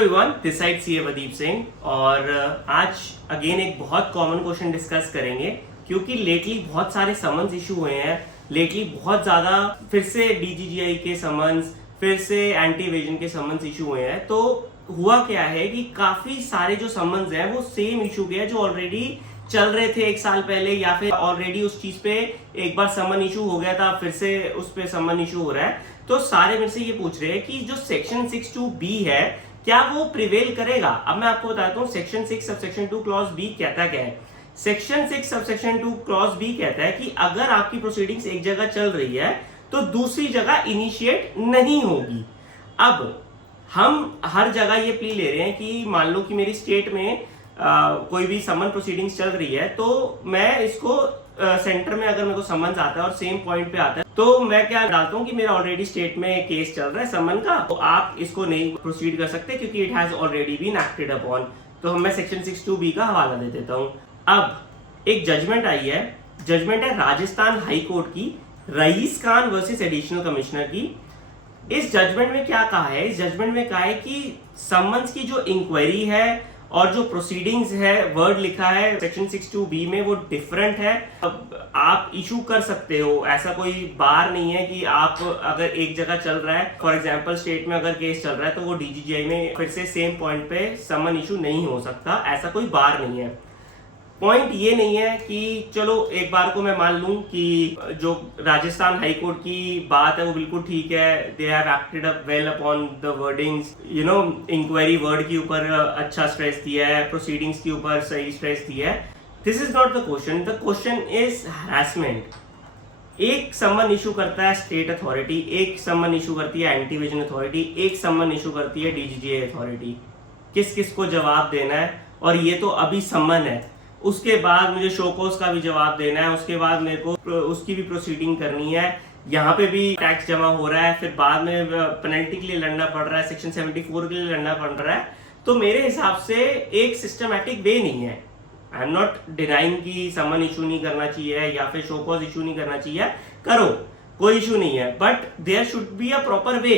Everyone, this side CA Pradeep Singh और आज again एक बहुत कॉमन क्वेश्चन डिस्कस करेंगे क्योंकि लेटली बहुत सारे समन्स इशू हुए हैं। लेटली बहुत ज्यादा फिर से डीजीजीआई के समन्स, फिर से एंटी इवेजन के समन्स इशू हुए हैं। तो हुआ क्या है कि काफी सारे जो समन्स हैं वो सेम इशू के हैं जो ऑलरेडी चल रहे थे एक साल पहले, या फिर ऑलरेडी उस चीज पे एक बार समन इशू हो गया था, फिर से उस पे समन इशू हो रहा है। तो सारे मेरे से ये पूछ रहे हैं कि जो सेक्शन 6(2)(b है क्या वो प्रिवेल करेगा। अब मैं आपको बताता हूँ सेक्शन 6 सबसेक्शन 2 क्लॉज बी कहता क्या है। सेक्शन 6 सबसेक्शन 2 क्लॉज बी कहता है कि अगर आपकी प्रोसीडिंग्स एक जगह चल रही है तो दूसरी जगह इनिशिएट नहीं होगी। अब हम हर जगह ये प्ली ले रहे हैं कि मान लो कि मेरी स्टेट में कोई भी समन प्रोसीडिंग्स चल रही है तो मैं इसको सेंटर में अगर मेरे को समन्स आता है और सेम पॉइंट पे आता है तो मैं क्या डालता हूँ कि मेरा ऑलरेडी स्टेट में केस चल रहा है समन का, तो आप इसको नहीं प्रोसीड कर सकते क्योंकि it has already been acted upon. तो मैं सेक्शन 6(2)(b) का हवाला दे देता हूँ। अब एक जजमेंट आई है, जजमेंट है राजस्थान हाई कोर्ट की, rice Khan versus additional commissioner की। इस जजमेंट में क्या कहा है, इस जजमेंट में कहा है कि समन्स की जो इंक्वायरी है और जो प्रोसीडिंग्स है, वर्ड लिखा है सेक्शन 6(2)(b) में वो डिफरेंट है। अब आप इशू कर सकते हो, ऐसा कोई बार नहीं है कि आप अगर एक जगह चल रहा है, फॉर एग्जांपल स्टेट में अगर केस चल रहा है तो वो डीजीजीआई में फिर से सेम पॉइंट पे समन इशू नहीं हो सकता, ऐसा कोई बार नहीं है। पॉइंट ये नहीं है कि चलो एक बार को मैं मान लूं कि जो राजस्थान हाई कोर्ट की बात है वो बिल्कुल ठीक है, they have acted up well upon the wordings, inquiry word के ऊपर अच्छा स्ट्रेस दिया है, प्रोसीडिंग्स के ऊपर सही स्ट्रेस दिया है। This is not the question, the question is harassment. एक समन इशू करता है स्टेट अथॉरिटी, एक समन इशू करती है एंटी इवेजन अथॉरिटी, एक समन इशू करती है डीजीजीआई अथॉरिटी। किस किस को जवाब देना है, और ये तो अभी समन है, उसके बाद मुझे शोकोस का भी जवाब देना है, उसके बाद मेरे को उसकी भी प्रोसीडिंग करनी है, यहाँ पे भी टैक्स जमा हो रहा है, फिर बाद में पेनल्टी के लिए लड़ना पड़ रहा है, सेक्शन 74 के लिए लड़ना पड़ रहा है। तो मेरे हिसाब से एक सिस्टमैटिक वे नहीं है। आई एम नॉट डिनाइंग कि समन इशू नहीं करना चाहिए या फिर शोकोस इशू नहीं करना चाहिए, करो, कोई इशू नहीं है, but there should be a proper way.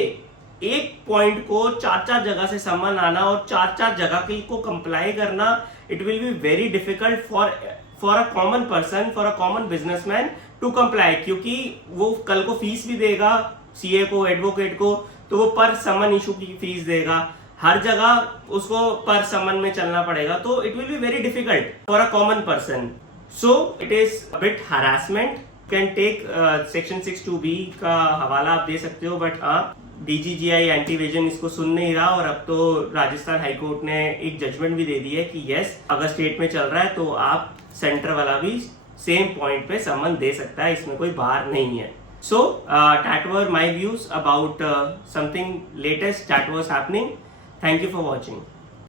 एक पॉइंट को चार चार जगह से समन आना और चार चार जगह को कंप्लाई करना, it will be very difficult for a common person, for a common businessman to comply, क्योंकि वो कल को फीस भी देगा सीए को, एडवोकेट को, तो वो पर समन इशू की फीस देगा, हर जगह उसको पर समन में चलना पड़ेगा, तो it will be very difficult for a common person. So it is a bit harassment. Can take section 6(2)(b) का हवाला आप दे सकते हो, बट हाँ डीजीजीआई एंटी इवेजन इसको सुन नहीं रहा, और अब तो राजस्थान हाई कोर्ट ने एक जजमेंट भी दे दी है कि यस, अगर स्टेट में चल रहा है तो आप सेंटर वाला भी सेम पॉइंट पे समन दे सकता है, इसमें कोई बार नहीं है। So that were my views about something latest that was happening. Thank you for watching.